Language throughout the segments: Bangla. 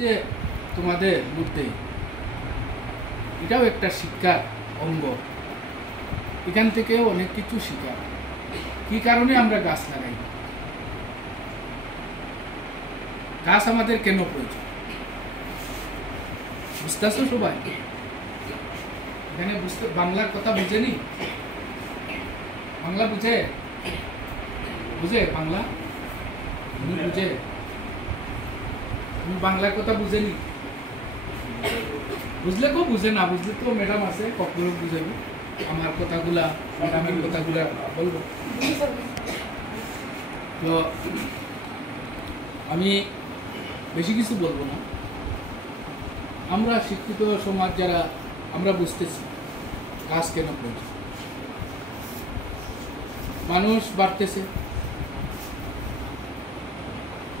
যে তোমাদের মধ্যে এটাও একটা শিক্ষার অঙ্গ। এখান থেকে অনেক কিছু শিখা। কি কারণে আমরা গাছ লাগাই? গাছ আমাদের কেন প্রয়োজন বুঝতেছো সবাই? এখানে বুঝতে বাংলার কথা বুঝেনি? বাংলা বুঝে বাংলা বুঝে? তুমি বাংলার কথা বুঝেনি? বুঝলে কেউ বুঝে, না বুঝলে তো ম্যাডাম আছে, কখনো বুঝাবো আমার কথাগুলা, ম্যাডামের কথাগুলা বলবো। তো আমি বেশি কিছু বলবো না। আমরা শিক্ষিত সমাজ যারা, আমরা বুঝতেছি গাছ কেন প্রয়োজন। মানুষ বাড়তেছে,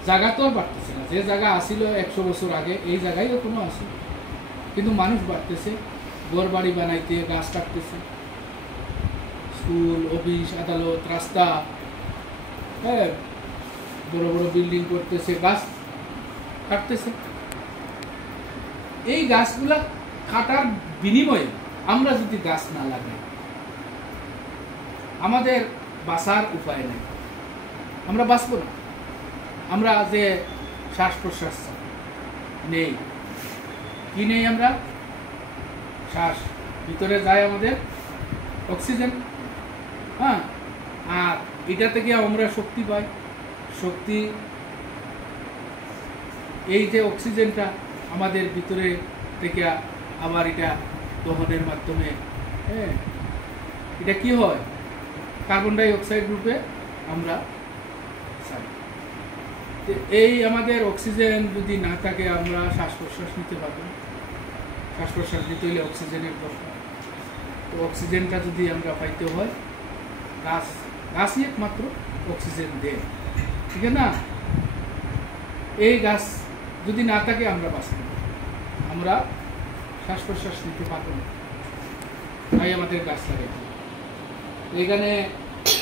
জায়গা তো আর বাড়তেছে না। যে জায়গা আসিল 100 বছর আগে, এই জায়গায় কোনো আছে, কিন্তু মানুষ বাড়তেছে, ঘর বাড়ি বানাইতে গাছ কাটতেছে, স্কুল, অফিস, আদালত, রাস্তা, হ্যাঁ, বড় বড় বিল্ডিং করতেছে, গাছ কাটতেছে। এই গাছগুলা কাটার বিনিময়ে আমরা যদি গাছ না লাগাই, আমাদের বাঁচার উপায় নেই, আমরা বাঁচবো না। আমরা যে শ্বাস প্রশ্বাস নেই, কি নেই? আমরা শ্বাস, ভিতরে যায় আমাদের অক্সিজেন, হ্যাঁ, আর এটা থেকে আমরা শক্তি পাই। শক্তি, এই যে অক্সিজেনটা আমাদের ভিতরে থেকে আবার এটা দহনের মাধ্যমে, হ্যাঁ, এটা কি হয়? কার্বন ডাই অক্সাইড রূপে আমরা ছাড়ি। এই আমাদের অক্সিজেন যদি না থাকে, আমরা শ্বাস প্রশ্বাস নিতে পারবো না। শ্বাস প্রশ্বাস নিতে হলে অক্সিজেনের দরকার। তো অক্সিজেনটা যদি আমরা পাইতে হয়, গাছই একমাত্র অক্সিজেন দেয়, ঠিক আছে না? এই গাছ যদি না থাকে আমরা বাঁচব না, আমরা শ্বাস প্রশ্বাস নিতে পারবো না। তাই আমাদের গাছ লাগাইতে হবে। এখানে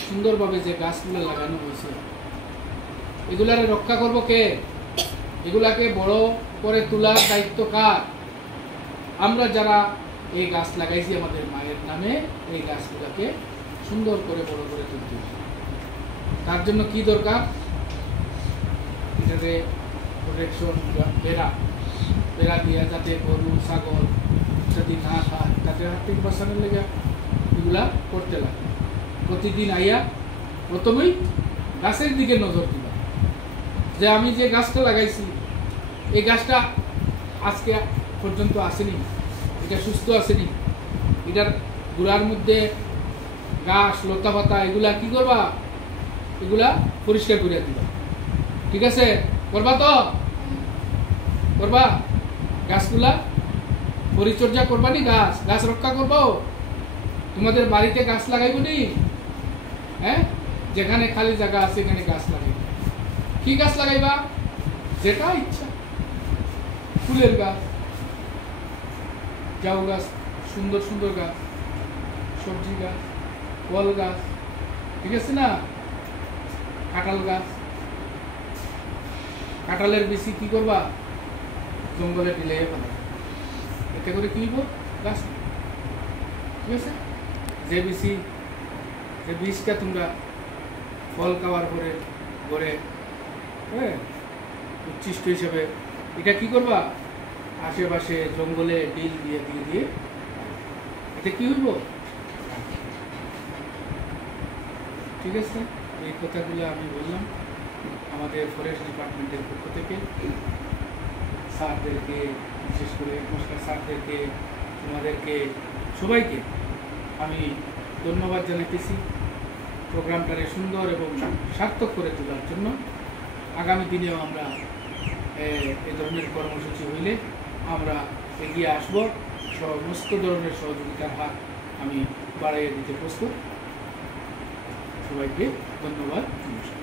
সুন্দরভাবে যে গাছগুলো লাগানো হয়েছে, এগুলারে রক্ষা করব কে? এগুলাকে বড় করে তোলার দায়িত্ব কার? আমরা যারা এই গাছ লাগাইছি আমাদের মায়ের নামে, এই গাছগুলোকে সুন্দর করে বড় করে তুলতে হবে। তার জন্য কি দরকার? এটাতে প্রোটেকশন, বেড়া দিয়া, যাতে গরু ছাগল ইত্যাদি না খায়, তাতে আর্থিক বাঁচানোর লেগে এগুলা করতে লাগে। প্রতিদিন আইয়া প্রথমেই গাছের দিকে নজর দিবা, যে আমি যে গাছটা লাগাইছি, এই গাছটা আজকে পর্যন্ত আসেনি, এটা সুস্থ আসেনি, এটার গোড়ার মধ্যে ঘাস, লতা পাতা, এগুলা কি করবা? এগুলা পরিষ্কার করে দিবা, ঠিক আছে? করবা তো? করবা? গাছগুলা পরিচর্যা করবা নি? গাছ রক্ষা করবো? তোমাদের বাড়িতে গাছ লাগাইব নি? হ্যাঁ, যেখানে খালি জায়গা আছে এখানে গাছ লাগাইব। কি গাছ লাগাইবা? যেটা ইচ্ছা, ফুলের গাছ, জাউ গাছ, সুন্দর সুন্দর গাছ, সবজি গাছ, ফল গাছ, ঠিক আছে না? কাঁঠাল গাছ, কাঁঠালের বেশি কি করবা? জঙ্গলে ঢেলে ফেলা, এতে করে কি হইব? গাছ, ঠিক আছে? যে বীজটা তোমরা ফল খাওয়ার পরে ঘরে, হ্যাঁ, উচ্ছিষ্ট হিসেবে এটা কি করবা? আশেপাশে জঙ্গলে ডিল দিয়ে এতে কি হইব? ঠিক আছে? এই কথাগুলো আমি বললাম আমাদের ফরেস্ট ডিপার্টমেন্টের পক্ষ থেকে। স্যারদেরকে, বিশেষ করে নমস্কার স্যারদেরকে, তোমাদেরকে সবাইকে আমি ধন্যবাদ জানাইতেছি প্রোগ্রামটারে সুন্দর এবং সার্থক করে তোলার জন্য। আগামী দিনেও আমরা এই ধরনের কর্মসূচি হইলে আমরা এগিয়ে আসব। সমস্ত ধরনের সহযোগিতার হাত আমি বাড়াইয়ে দিতে প্রস্তুত। সবাইকে ধন্যবাদ, নমস্কার।